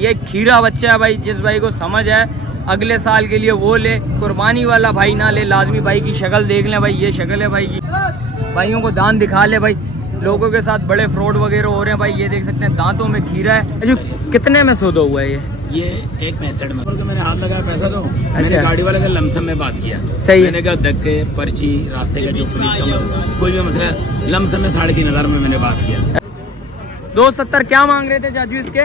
ये खीरा बच्चा है भाई, जिस भाई को समझ है अगले साल के लिए वो ले, कुर्बानी वाला भाई ना ले, लाजमी भाई की शक्ल देख लें भाई, ये शक्ल है भाई की, भाइयों को दान दिखा ले भाई। लोगों के साथ बड़े फ्रॉड वगैरह हो रहे हैं भाई, ये देख सकते हैं दांतों में खीरा है। अच्छा कितने में सौदा हुआ है ये 1.65 में। मैंने हाथ लगाया पैसा तो मैंने गाड़ी वाले का लमसम में बात किया, सही मैंने कहा धक्के पर्ची रास्ते का जो पुलिस का कोई भी मसला, लमसम में 3,500 में मैंने बात किया। 270 क्या मांग रहे थे चाचू इसके?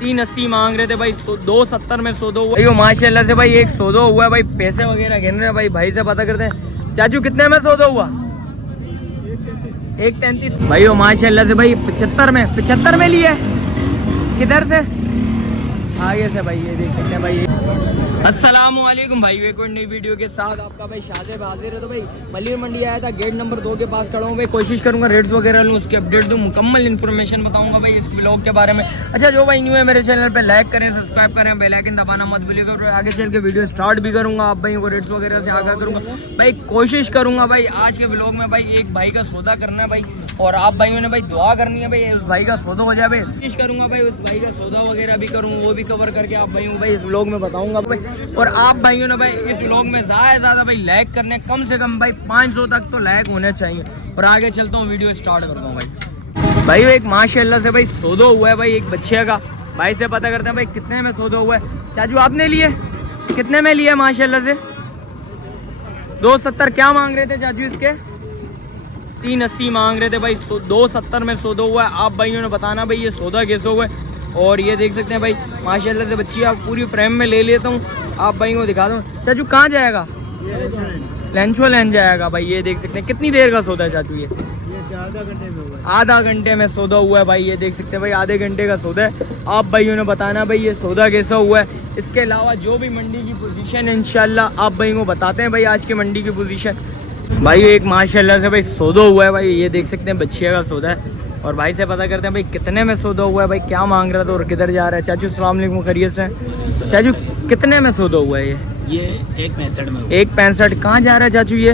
380 मांग रहे थे भाई, 270 में सौदा हुआ भाई। माशाल्लाह से भाई एक सौदा हुआ है भाई, पैसे वगैरह गिन रहे हैं भाई, भाई से पता करते हैं। चाचू कितने में सौदा हुआ? 1.33 भाई। माशाल्लाह से भाई 75 में लिया है। किधर से? आगे से भाई, ये देख सकते हैं भाई। अस्सलाम वालेकुम भाई, एक और नई वीडियो के साथ आपका भाई शादिब हाजिर है। तो भाई मलिर मंडी आया था, गेट नंबर 2 के पास खड़ा हूँ भाई। कोशिश करूंगा रेट्स वगैरह लूँ, उसकी अपडेट दूँ, मुकम्मल इन्फॉर्मेशन बताऊंगा भाई इस ब्लॉग के बारे में। अच्छा जो भाई न्यू है मेरे चैनल पे लाइक करें, सब्सक्राइब करें, बेल आइकन दबाना मत भूलिएगा। और आगे चल के वीडियो स्टार्ट भी करूंगा, आप भाई को रेट्स वगैरह से आगाह करूंगा भाई। कोशिश करूंगा भाई आज के ब्लॉग में भाई एक भाई का सौदा करना है भाई, और आप भाइयों ने भाई दुआ करनी है भाई उस भाई का सौदा हो जाए भाई। कोशिश करूंगा भाई उस भाई का सौदा वगैरह भी करूँ, वो भी कवर करके आप भाइयों भाई इस ब्लॉग में बताऊंगा भाई। और आप भाइयों ने भाई इस व्लॉग में ज्यादा भाई लाइक करने, कम से कम भाई 500 तक तो लाइक होने चाहिए। और आगे चलता हूँ, वीडियो स्टार्ट करता हूँ भाई। एक माशाल्लाह से भाई सौदा हुआ है भाई एक बच्चे का, भाई से पता करते हैं भाई कितने में सौदा हुआ है। चाचू आपने लिए कितने में लिए? माशाल्लाह से 270 क्या मांग रहे थे चाचू इसके? 380 मांग रहे थे भाई, 270 में सौदा हुआ है। आप भाइयों ने बताना भाई ये सौदा कैसे हुआ है। और ये देख सकते हैं भाई माशाल्लाह से बच्ची, आप पूरी फ्रेम में ले लेता हूँ, आप भाई को दिखा दो। चाचू कहाँ जाएगा? लेंचो लेन जाएगा भाई। ये देख सकते हैं कितनी देर का सौदा है चाचू? ये आधा घंटे में हुआ है। आधा घंटे में सौदा हुआ है भाई, ये देख सकते हैं भाई आधे घंटे का सौदा है। आप भाइयों ने बताना भाई ये सौदा कैसा हुआ है। इसके अलावा जो भी मंडी की पोजीशन है इंशाल्लाह आप भाई को बताते हैं भाई आज की मंडी की पोजीशन। भाई एक माशाल्लाह से भाई सौदा हुआ है भाई, ये देख सकते हैं बच्चिया का सौदा है। और भाई से पता करते हैं भाई कितने में सौदा हुआ है भाई, क्या मांग रहा था और किधर जा रहा है। चाचू अस्सलाम वालेकुम, खैरियत से? चाचू कितने में सौदा हुआ है ये 1.65 में। 1.65 कहाँ जा रहा है चाचू? ये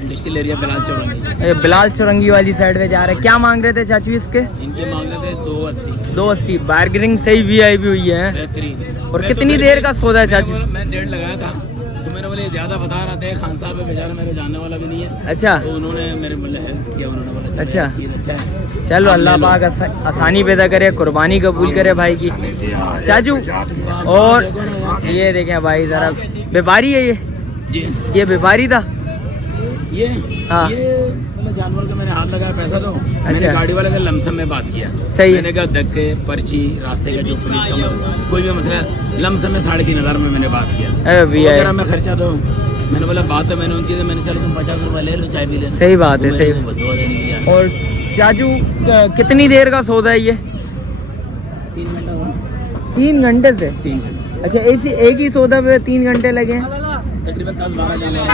इंडस्ट्रियल एरिया बिलाल चौरंगी। बिलाल चौरंगी वाली साइड में जा रहे हैं। क्या मांग रहे थे चाचू इसके? इनके मांग रहे थे 280। 280 बार्गेनिंग सही वीआईपी हुई है बेहतरीन। और कितनी देर का सौदा है चाचू? मैं 1.5 लगाया था तो मैंने बोले ज्यादा बता रहा था, खान साहब बेचारा मेरे जानने वाला भी नहीं है। अच्छा, तो उन्होंने मेरे हेल्प किया, उन्होंने बोला अच्छा है। चलो अल्लाह पाक आसानी पैदा करे, कुर्बानी कबूल करे भाई की चाचू। और ये देखें भाई जरा, व्यापारी है ये व्यापारी था ये। हाँ, ये जानवर का मैंने हाथ लगाया पैसा तो मैंने गाड़ी वाले का लमसम में बात किया, सही। मैंने कहा धक्के पर्ची रास्ते का जो पुलिस का कोई भी मसला, लमसम में 3,500 में मैंने बात किया। मैं खर्चा दो, मैंने बोला बात है, मैंने उन चीजें मैंने चलो तुम 50 रुपये ले लो, चाय पी ले। सही बात है, सही। और चाचू कितनी देर का सौदा है ये? 3 घंटा। 3 घंटे से? 3 घंटे। अच्छा एक ही सौदा पे 3 घंटे लगे? तकरीबन 10-12 जानवर।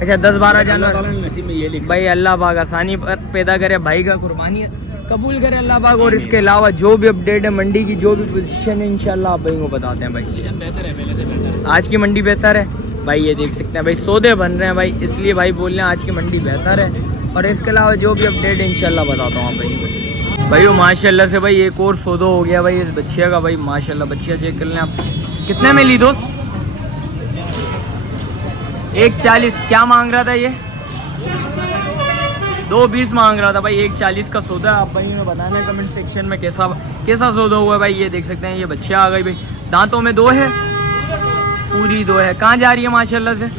अच्छा 10-12 जानवर नसीब में ये भाई। अल्लाह पाक आसानी पैदा करे, भाई का कुर्बानी कबूल करे अल्लाह पाक। और इसके अलावा जो भी अपडेट है मंडी की, जो भी पोजीशन है इंशाल्लाह आप भाई को बताते हैं भाई। बेहतर है, पहले से बेहतर है। आज की मंडी बेहतर है भाई, ये देख सकते हैं भाई सौदे बन रहे हैं भाई, इसलिए भाई बोल रहे हैं आज की मंडी बेहतर है। और इसके अलावा जो भी अपडेट है इंशाल्लाह बताता हूँ आप भाई वो माशाल्लाह से भाई एक और सौदा हो गया भाई इस बच्चिया का भाई। माशाल्लाह बच्चिया चेक कर लें आप, कितने में ली दोस्त? 1.40 क्या मांग रहा था ये? 2.20 मांग रहा था भाई। 1.40 का सौदा। आप भाई ने बताना है कमेंट सेक्शन में कैसा सौदा हुआ है भाई। ये देख सकते हैं ये बच्चिया आ गई भाई, दांतों में 2 है, पूरी 2 है। कहाँ जा रही है? माशाल्लाह से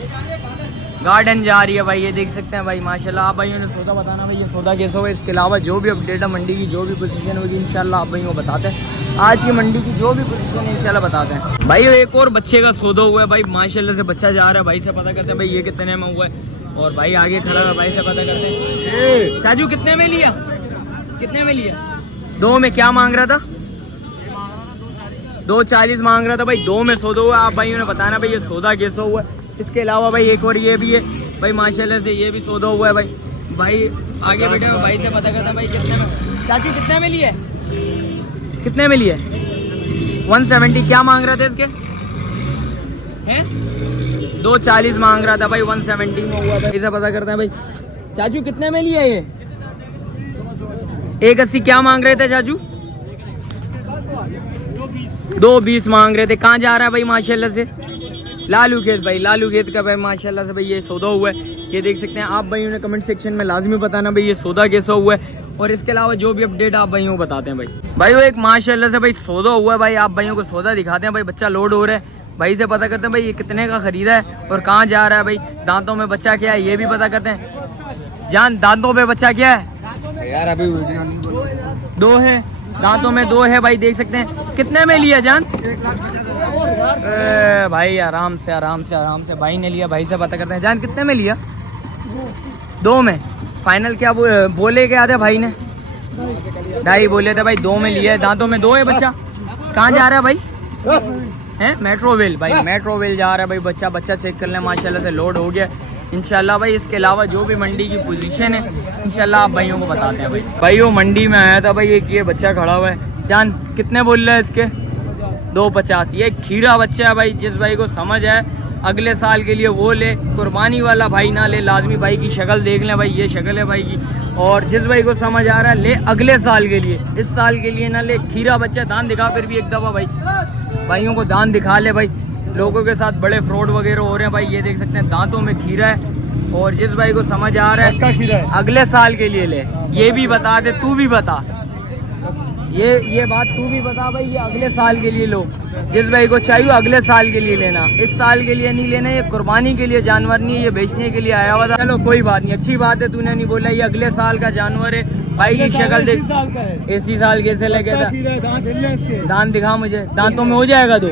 गार्डन जा रही है भाई, ये देख सकते हैं भाई माशाल्लाह। आप भाइयों ने सौदा बताना भाई ये सौदा कैसा हुआ। इसके अलावा जो भी अपडेट है मंडी की, जो भी पोजीशन होगी इंशाल्लाह आप भाइयों को बताते हैं। आज की मंडी की जो भी पोजीशन है इंशाल्लाह बताते हैं भाई। एक और बच्चे का सौदा हुआ है भाई, माशाल्लाह से बच्चा जा रहा है। भाई से पता करते हैं भाई ये कितने में हुआ है। और भाई आगे खड़ा है, भाई से पता करते हैं। चाचू कितने में लिया? कितने में लिया? 2 में क्या मांग रहा था? 2.40 मांग रहा था भाई। 2 में सौदा हुआ। आप भाइयों ने बताना भाई ये सौदा कैसा हुआ है। इसके अलावा भाई एक और ये भी है भाई, माशाल्लाह से ये भी सौदा हुआ है भाई। भाई आगे बैठे हुए भाई से पता करते हैं भाई कितने में। चाचू कितने में लिए? कितने में लिए? 170 क्या मांग रहे थे इसके? हैं 2.40 मांग रहा था भाई, 170 में हुआ भाई। इसे पता करते हैं भाई। चाचू कितने में लिए ये? 1.80 क्या मांग रहे थे चाचू? 220 मांग रहे थे। कहाँ जा रहा है भाई माशाल्लाह से? लालू खेत भाई, लालू खेत का भाई माशाल्लाह से भाई ये सौदा हुआ है। ये देख सकते हैं आप भाइयों ने कमेंट सेक्शन में लाजमी बताना भाई ये सौदा कैसा हुआ है, और इसके अलावा जो भी अपडेट आप भाइयों को बताते हैं भाई वो एक माशाल्लाह से भाई सौदा हुआ है भाई। आप भाइयों को सौदा दिखाते हैं भाई। बच्चा लोड हो रहा है, भाई से पता करते हैं भाई ये कितने का खरीदा है और कहाँ जा रहा है भाई। दांतों में बच्चा क्या है ये भी पता करते हैं। जान दांतों में बच्चा क्या है यार? अभी दो है, दांतों में 2 है भाई, देख सकते हैं। कितने में लिया जान? भाई आराम से आराम से आराम से भाई ने लिया, भाई से पता करते हैं। जान कितने में लिया? 2 में फाइनल क्या बोले क्या थे भाई ने? 2.5 बोले थे भाई, 2 में लिया है। दांतों में 2 है बच्चा। कहाँ जा रहा है भाई? है मेट्रोवेल भाई, मेट्रोवेल जा रहा है भाई बच्चा। बच्चा चेक कर लें माशाल्लाह से लोड हो गया इंशाल्लाह भाई। इसके अलावा जो भी मंडी की पोजीशन है इंशाल्लाह आप भाइयों को बताते हैं भाई वो मंडी में आया था भाई। एक ये बच्चा खड़ा हुआ है। जान कितने बोल रहे हैं इसके? 250। ये खीरा बच्चा है भाई। जिस भाई को समझ है अगले साल के लिए वो ले, कुर्बानी वाला भाई ना ले। लाजमी भाई की शक्ल देख लें भाई, ये शक्ल है भाई की। और जिस भाई को समझ आ रहा है ले अगले साल के लिए, इस साल के लिए ना ले। खीरा बच्चा, दान दिखा फिर भी एक दफ़ा भाई, भाइयों को दान दिखा ले भाई। लोगों के साथ बड़े फ्रॉड वगैरह हो रहे हैं भाई। ये देख सकते हैं दांतों में खीरा है। और जिस भाई को समझ आ रहा है खीरा है अगले साल के लिए ले। ये भी बता दे, तू भी बता, ये बात तू भी बता भाई। ये अगले साल के लिए लो। जिस भाई को चाहिए अगले साल के लिए लेना, इस साल के लिए नहीं लेना। ये कुर्बानी के लिए जानवर नहीं है, ये बेचने के लिए आया हुआ था। चलो कोई बात नहीं, अच्छी बात है तूने नहीं बोला। ये अगले साल का जानवर है भाई की शक्ल देख। इसी साल कैसे लगे था? दांत दिखा मुझे। दांतों में हो जाएगा 2?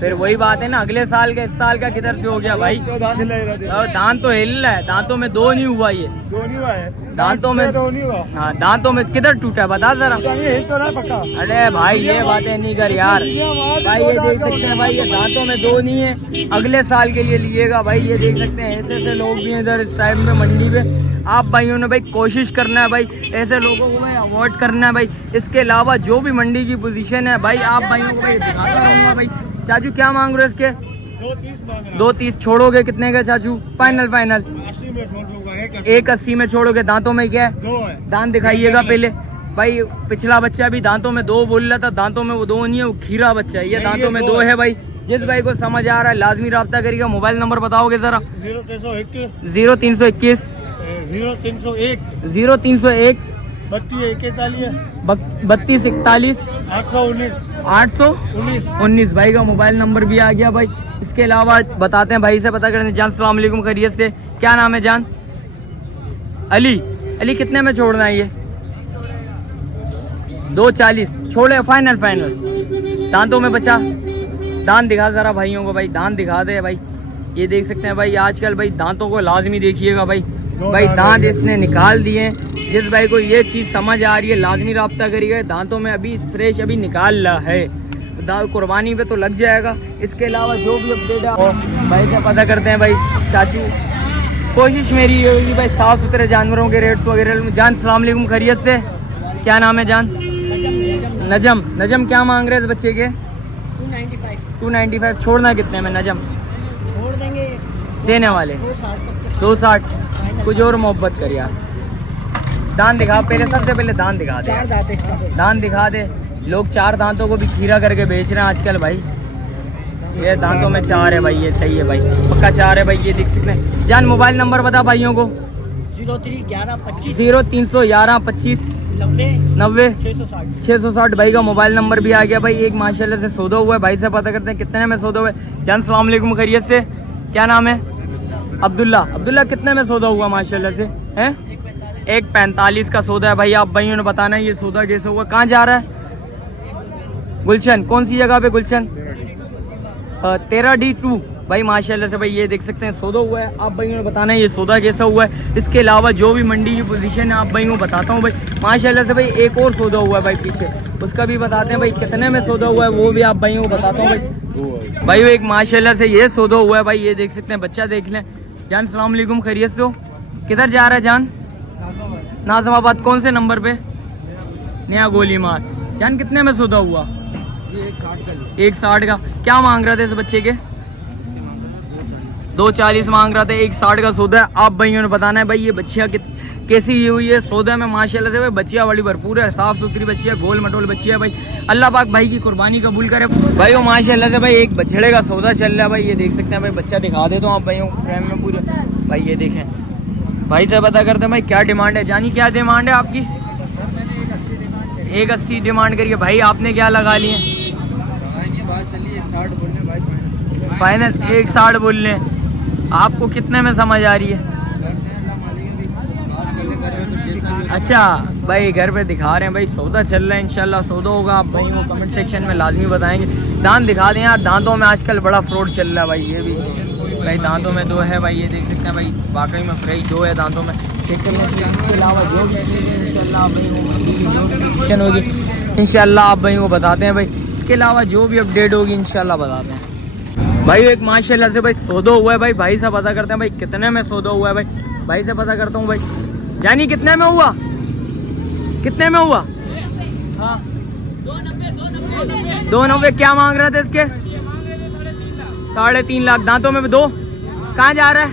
फिर वही बात है ना, अगले साल का इस साल का किधर से हो गया भाई? दांत तो हिल रहा है, दांतों में 2 नहीं हुआ। ये दांतों में हाँ, दांतों में किधर टूटा बता जरा। अरे भाई ये बातें नहीं कर यार भाई। ये देख सकते हैं भाई, ये दांतों में 2 नहीं है, अगले साल के लिए लिएगा भाई। ये देख सकते हैं ऐसे ऐसे लोग भी हैं इधर इस टाइम पे मंडी पे। आप भाइयों ने भाई कोशिश करना है भाई, ऐसे लोगों को भाई अवॉइड करना है भाई। इसके अलावा जो भी मंडी की पोजीशन है भाई आप भाइयों को भाई दिखाता रहूँगा भाई। चाचू क्या मांग रहे हो इसके? 230 छोड़ोगे कितने का चाचू? फाइनल 180 में छोड़ोगे। दांतों में क्या है? दांत दिखाइएगा पहले भाई। पिछला बच्चा भी दांतों में 2 बोल रहा था, दांतों में वो 2 नहीं है, वो खीरा बच्चा है। ये दांतों में 2 है भाई। जिस भाई को समझ आ रहा है लाजमी रब्ता करिएगा। मोबाइल नंबर बताओगे जरा? 0321 0301 3241 819 भाई का मोबाइल नंबर भी आ गया भाई। इसके अलावा बताते हैं भाई से पता करने। जान सलाम अलैकुम, खैरियत से? क्या नाम है जान? अली। अली कितने में छोड़ना है ये? 240 छोड़े फाइनल। दांतों में बचा। दांत दिखा जरा भाइयों को भाई, दांत दिखा दे भाई। ये देख सकते हैं भाई आजकल भाई दांतों को लाजमी देखिएगा भाई। दांत इसने निकाल दिए। जिस भाई को ये चीज़ समझ आ रही है लाजमी रब्ता करिएगा। दांतों में अभी फ्रेश अभी निकाल रहा है, कुर्बानी पे तो लग जाएगा। इसके अलावा जो भी अपडेट है और भाई से पता करते हैं भाई। चाचू कोशिश मेरी ये होगी भाई साफ़ सुथरे जानवरों के रेट्स वगैरह। जान सलाम अलैकुम, खैरियत से? क्या नाम है जान? नजम। नजम क्या मांग रहे हैं इस बच्चे के? 295 छोड़ना कितने में नजम? छोड़ देंगे देने वाले 260। कुछ और मोहब्बत कर यार। दांत दिखा पहले, सबसे पहले दांत दिखा दे। दांत दिखा दे। लोग 4 दांतों को भी खीरा करके बेच रहे हैं आजकल भाई। ये दांतों में 4 है भाई, ये सही है भाई, पक्का 4 है भाई। ये देख सकते हैं। जान मोबाइल नंबर बता भाइयों को। 0311 25 90 660 भाई का मोबाइल नंबर भी आ गया भाई। एक माशाल्लाह से सौदा हुआ है, भाई से पता करते हैं कितने में सौदा हुआ है। जान सलाम अलैकुम, खैरियत से? क्या नाम है? अब्दुल्ला। अब्दुल्ला कितने में सौदा हुआ माशाल्लाह से? हैं 145 का सौदा है भाई। आप भाइयों ने बताना है ये सौदा कैसे हुआ। कहाँ जा रहा है? गुलशन। कौन सी जगह पे गुलशन? 13D2 भाई माशाल्लाह से भाई। ये देख सकते हैं सौदा हुआ है। आप भाइयों ने बताना है ये सौदा कैसा हुआ है। इसके अलावा जो भी मंडी की पोजीशन है आप भाइयों को बताता हूँ भाई। माशाल्लाह से भाई एक और सौदा हुआ है भाई पीछे, उसका भी बताते हैं भाई कितने में सौदा हुआ है, वो भी आप भाइयों को बताता हूँ भाई। भाई एक माशाल्लाह से ये सौदा हुआ है भाई। ये देख सकते हैं, बच्चा देख लें। जान सलाम अलैकुम, खैरियत से हो? किधर जा रहा है जान? नाज़िमाबाद। कौन से नंबर पे? नया गोली मार। जान कितने में सौदा हुआ? 160 का। क्या मांग रहे थे इस बच्चे के? 240 मांग रहा था। 160 का सौदा है। आप भाइयों ने बताना है भाई ये बच्चियाँ कैसी ये हुई है सौदे में माशाल्लाह से भाई। बच्चियाँ बड़ी भरपूर है, साफ सुथरी बच्ची है, गोल मटोल बच्ची है भाई। अल्लाह पाक भाई की कुर्बानी कबूल करे भाई। वो माशाल्लाह से भाई एक बछड़े का सौदा चल रहा है भाई। ये देख सकते हैं भाई, बच्चा दिखा देता हूँ आप भाई फ्रेम में पूरे भाई। ये देखें भाई से पता करते हैं भाई क्या डिमांड है। जानी क्या डिमांड है आपकी? 180 डिमांड करिए भाई। आपने क्या लगा लिए? फाइनल 160 बोल लें। आपको कितने में समझ आ रही है? अच्छा भाई घर पे दिखा रहे हैं भाई, सौदा चल रहा है इंशाल्लाह सौदा होगा। आप भाई वो कमेंट सेक्शन में लाजमी बताएंगे। दांत दिखा दें यार, दांतों में आजकल बड़ा फ्रॉड चल रहा है भाई। ये भी भाई दांतों में 2 है भाई। ये देख सकते हैं भाई, वाकई में फ्रेश 2 है दांतों में। चेक करना चाहिए। इसके अलावा जो भी चीज़ है इंशाल्लाह भाई वो जो भी डिसीजन होगी इंशाल्लाह आप भाई वो बताते हैं भाई। इसके अलावा जो भी अपडेट होगी इंशाल्लाह बताते हैं भाई। एक माशाल्लाह से भाई सौदा हुआ है भाई। भाई से पता करते हैं भाई कितने में सौदा हुआ है भाई। भाई से पता करता हूँ भाई। जानी कितने में हुआ? कितने में हुआ? हाँ 290। क्या मांग रहे थे इसके? 3.5 लाख। दांतों में 2। कहाँ जा रहा है?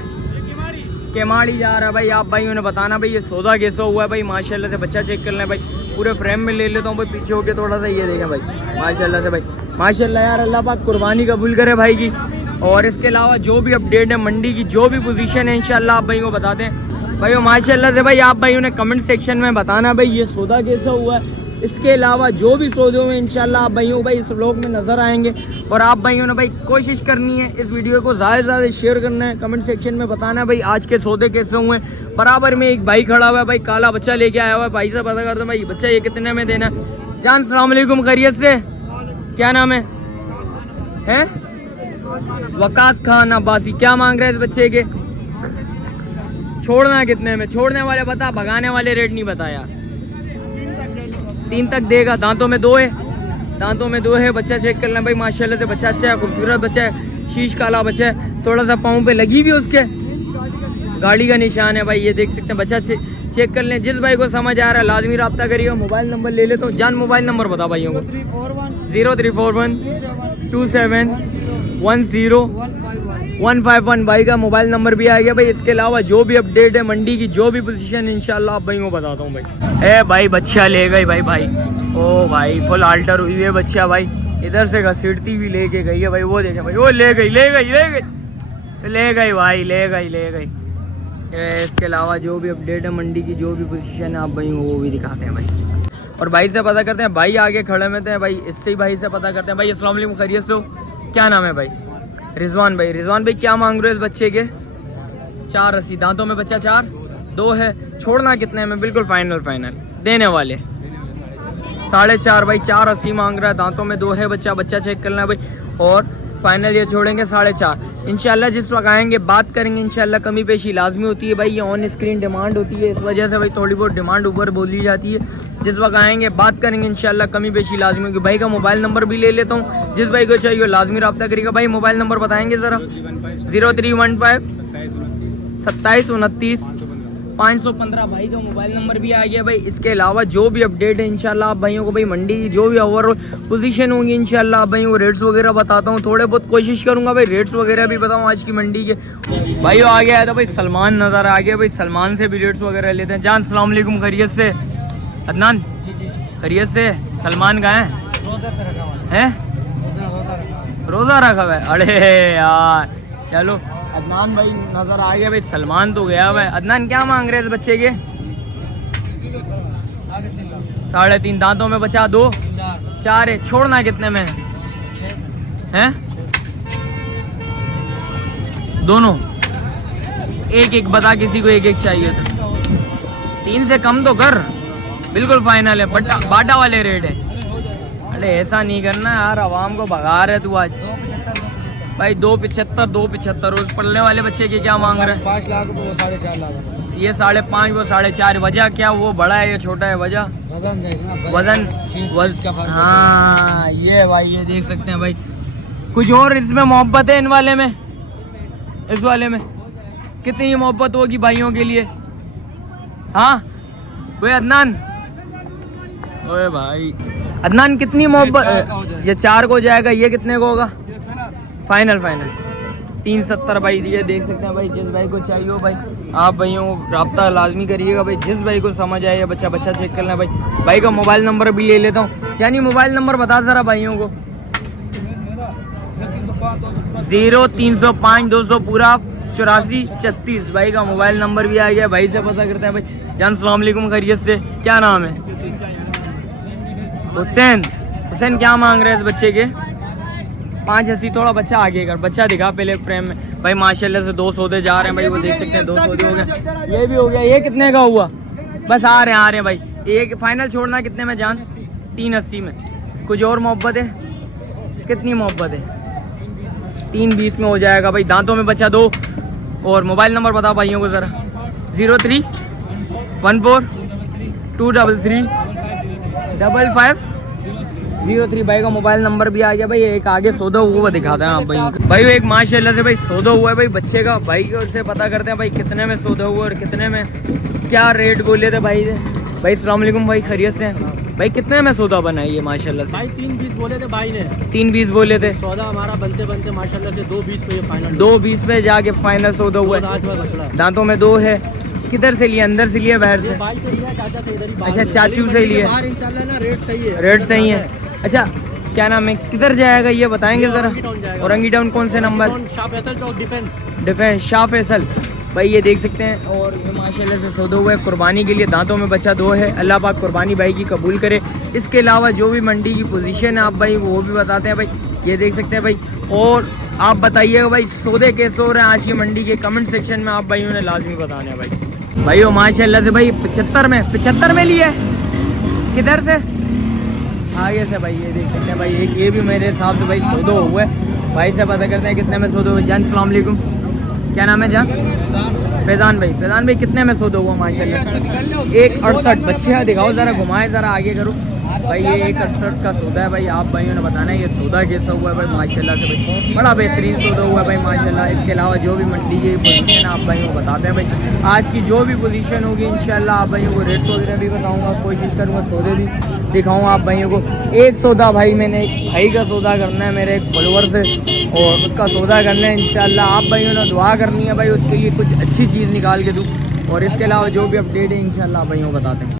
केमाड़ी जा रहा है भाई। आप भाई उन्हें बताना भाई ये सौदा कैसा हुआ है भाई। माशाल्लाह से बच्चा चेक कर लें भाई। पूरे फ्रेम में ले लेता हूँ भाई, पीछे होके थोड़ा सा। ये देखें भाई माशाल्लाह से भाई, माशाल्लाह यार। अल्लाह पाक कुर्बानी कबूल करे भाई की। और इसके अलावा जो भी अपडेट है मंडी की, जो भी पोजीशन है इंशाल्लाह आप भाई को बताते हैं भाई। वो माशाल्लाह से भाई आप भाई उन्हें कमेंट सेक्शन में बताना भाई ये सौदा कैसा हुआ है। इसके अलावा जो भी सौदे हुए इंशाल्लाह आप भाइयों भाई इस व्लॉग में नज़र आएंगे। और आप भाइयों ने भाई कोशिश करनी है इस वीडियो को ज़्यादा से ज़्यादा शेयर करना है। कमेंट सेक्शन में बताना है भाई आज के सौदे कैसे हुए। बराबर में एक भाई खड़ा हुआ है भाई, काला बच्चा लेके आया हुआ है। भाई से पता करते हैं भाई बच्चा ये कितने में देना है। जान सलाम अलैकुम, खैरियत से? क्या नाम है? वकास खान अब्बासी। क्या मांग रहे हैं इस बच्चे के? छोड़ना कितने में? छोड़ने वाले बता, भगाने वाले रेट नहीं बता यार। 3 तक देगा। दांतों में 2 है, दांतों में 2 है। बच्चा चेक कर लें भाई माशाल्लाह से। बच्चा अच्छा है, खूबसूरत बच्चा है, शीश काला बच्चा है। थोड़ा सा पाँव पे लगी भी उसके गाड़ी का निशान है भाई। ये देख सकते हैं बच्चा चेक कर लें। जिस भाई को समझ आ रहा है लाजमी रब्ता करिए। मोबाइल नंबर ले लेता हूँ। जान मोबाइल नंबर बता भाइयों को। 0341 27 10 151 भाई का मोबाइल नंबर भी आ गया भाई। इसके अलावा जो भी अपडेट है मंडी की, जो भी पोजीशन इंशाल्लाह आप भाई को बताता हूँ भाई। ए भाई बच्चा ले गई भाई। भाई ओ भाई फुल आल्टर हुई है बच्चा भाई। इधर से घसीटती भी लेके गई है भाई। वो देखे भाई, वो ले गई भाई, ले गई। इसके अलावा जो भी अपडेट है मंडी की, जो भी पोजीशन है आप भाई वो भी दिखाते हैं भाई। और भाई से पता करते हैं। भाई आगे खड़े में थे भाई, इससे ही भाई से पता करते हैं भाई। अस्सलाम वालेकुम, खैरियत से हो? क्या नाम है भाई? रिजवान भाई। रिजवान भाई क्या मांग रहे हो इस बच्चे के? 480। दांतों में बच्चा 4, 2 है। छोड़ना कितने में? बिल्कुल फाइनल देने वाले 4.5 भाई। 480 मांग रहा है। दांतों में 2 है बच्चा। बच्चा चेक करना है भाई। और फाइनल ये छोड़ेंगे 4.5 इंशाल्लाह। जिस वक्त आएंगे बात करेंगे इंशाल्लाह। कमी पेशी लाजमी होती है भाई, ये ऑन स्क्रीन डिमांड होती है, इस वजह से भाई थोड़ी बहुत डिमांड ऊपर बोली जाती है। जिस वक्त आएंगे बात करेंगे इंशाल्लाह। कमी पेशी लाजमी होगी। भाई का मोबाइल नंबर भी ले लेता हूँ, जिस भाई को चाहिए लाजमी रब्ता करेगा भाई। मोबाइल नंबर बताएंगे ज़रा। 0315 27 29 515 भाई का मोबाइल नंबर भी आ गया भाई। इसके अलावा जो भी अपडेट है इंशाल्लाह आप भाइयों को भाई मंडी की जो भी ओवरऑल पोजीशन होंगी इंशाल्लाह आप भाइयों को रेट्स वगैरह बताता हूँ। थोड़े बहुत कोशिश करूंगा भाई रेट्स वगैरह भी बताऊँ आज की मंडी के। भाई आ गया है तो भाई सलमान नज़र आ गया भाई। सलमान से भी रेट्स वगैरह लेते हैं। जान सलाम अलैकुम, खैरियत से? अदनान खैरियत से? सलमान का है? रोज़ा रखा हुआ है? अरे यार चलो अदनान भाई नजर आ गया भाई। सलमान तो गया हुआ है। अदनान क्या मांग रहे हैं इस बच्चे के? 3.5। दांतों में बचा 2, 4 है। छोड़ना कितने में है? दोनों एक बता, किसी को एक चाहिए तो 3 से कम तो कर। बिल्कुल फाइनल है, बाटा वाले रेट है। अरे ऐसा नहीं करना यार, आवाम को भगा रहे तू आज भाई। 2.75 उस पढ़ने वाले बच्चे के क्या मांग रहे हैं? 5 लाख वो 4.5 लाख। ये 5.5 वो 4.5। वजह क्या? वो बड़ा है ये छोटा है? वजह वजन। हाँ ये भाई ये देख सकते हैं भाई। कुछ और इसमें मोहब्बत है इन वाले में? इस वाले में कितनी मोहब्बत होगी भाइयों के लिए? हाँ भाई अदनान, ओए भाई अदनान कितनी मोहब्बत? ये 4 को जाएगा। ये कितने को होगा? फाइनल 370 भाई। ये देख सकते हैं भाई, जिस भाई को चाहिए हो भाई आप भाइयों रब्ता लाजमी करिएगा भाई। जिस भाई को समझ आए बच्चा चेक करना है भाई। भाई का मोबाइल नंबर भी ले लेता हूँ। यानी मोबाइल नंबर बता जरा भाइयों को। 0305 200 पूरा 84 36 भाई का मोबाइल नंबर भी आ गया। भाई से पता करते हैं भाई। जान सलाम अलैकुम, खैरियत से? क्या नाम है? हुसैन। हुसैन क्या मांग रहे हैं इस बच्चे के? 580। थोड़ा बच्चा आगे कर, बच्चा दिखा पहले फ्रेम में भाई। माशाल्लाह से 2 सौदे जा रहे हैं भाई, वो देख सकते हैं। 2 सौदे हो गए, ये भी हो गया। ये कितने का हुआ? बस आ रहे हैं भाई। एक फाइनल छोड़ना कितने में जान? 380 में। कुछ और मोहब्बत है? कितनी मोहब्बत है? 320 में हो जाएगा भाई। दांतों में बच्चा 2। और मोबाइल नंबर बताओ भाइयों को ज़रा। 03 14 233 55 03 भाई का मोबाइल नंबर भी आ गया भाई। एक आगे सौदा हुआ दिखाते हैं आप भाई। भाई एक माशाल्लाह से भाई सौदा हुआ है भाई बच्चे का। भाई को उससे पता करते हैं भाई कितने में सौदा हुआ और कितने में क्या रेट बोले थे भाई से। भाई अस्सलाम वालेकुम भाई, खैरियत से? भाई कितने में सौदा बना है ये माशाल्लाह से? भाई 320 बोले थे भाई ने। 320 बोले थे। सौदा हमारा बनते माशाल्लाह से 220 पे फाइनल। 220 पे जाके फाइनल सौदा हुआ है। दांतों में 2 है। किधर से लिया? अंदर से लिया बाहर से? भाई से लिया, चाचा से इधर ही। अच्छा चाचू से लिया। बाहर इंशाल्लाह ना रेट सही है। रेट सही है। अच्छा क्या नाम है? किधर जाएगा ये बताएंगे जरा? औरंगी टाउन कौन से नंबर? शाह फैसल चौक डिफेंस शाह फैसल भाई। ये देख सकते हैं। और ये माशाल्लाह से सौदा हुआ है कुर्बानी के लिए। दांतों में बच्चा 2 है। अल्लाह पाक कुर्बानी भाई की कबूल करे। इसके अलावा जो भी मंडी की पोजीशन है आप भाई वो भी बताते हैं भाई। ये देख सकते हैं भाई। और आप बताइएगा भाई सौदे कैसे हो रहे हैं आज की मंडी के, कमेंट सेक्शन में आप भाइयों ने लाजमी बताना है भाई। भाई वो माशाल्लाह से भाई 75 में लिया है। किधर से? आगे से भाई। ये देख सकते हैं भाई। एक ये भी मेरे हिसाब से भाई सौदा हुआ है। भाई से पता करते हैं कितने में सौदा हुआ। जान सलाम अलैकुम, क्या नाम है जान? फैजान भाई। फैजान भाई कितने में सौदा हुआ माशाल्लाह से? 168। बच्चे दिखाओ ज़रा, घुमाए ज़रा, आगे करो भाई। ये 168 का सौदा है भाई। आप भाइयों ने बताना है ये सौदा कैसा हुआ है भाई माशाल्लाह से भाई। बड़ा बेहतरीन सौदा हुआ है भाई माशाल्लाह। इसके अलावा जो भी मंडी की पोजीशन आप भाइयों को बताते हैं भाई। आज की जो भी पोजीशन होगी इंशाल्लाह आप भाइयों को रेट वगैरह भी बताऊँगा, कोशिश करूँगा सौदे भी दिखाऊँ आप भाइयों को। एक सौदा भाई मैंने एक भाई का सौदा करना है मेरे एक फॉलोअर से, और उसका सौदा करना है इंशाल्लाह। आप भाइयों ने दुआ करनी है भाई उसके लिए कुछ अच्छी चीज़ निकाल के दूँ। और इसके अलावा जो भी अपडेट है इंशाल्लाह भाइयों को बताते हैं।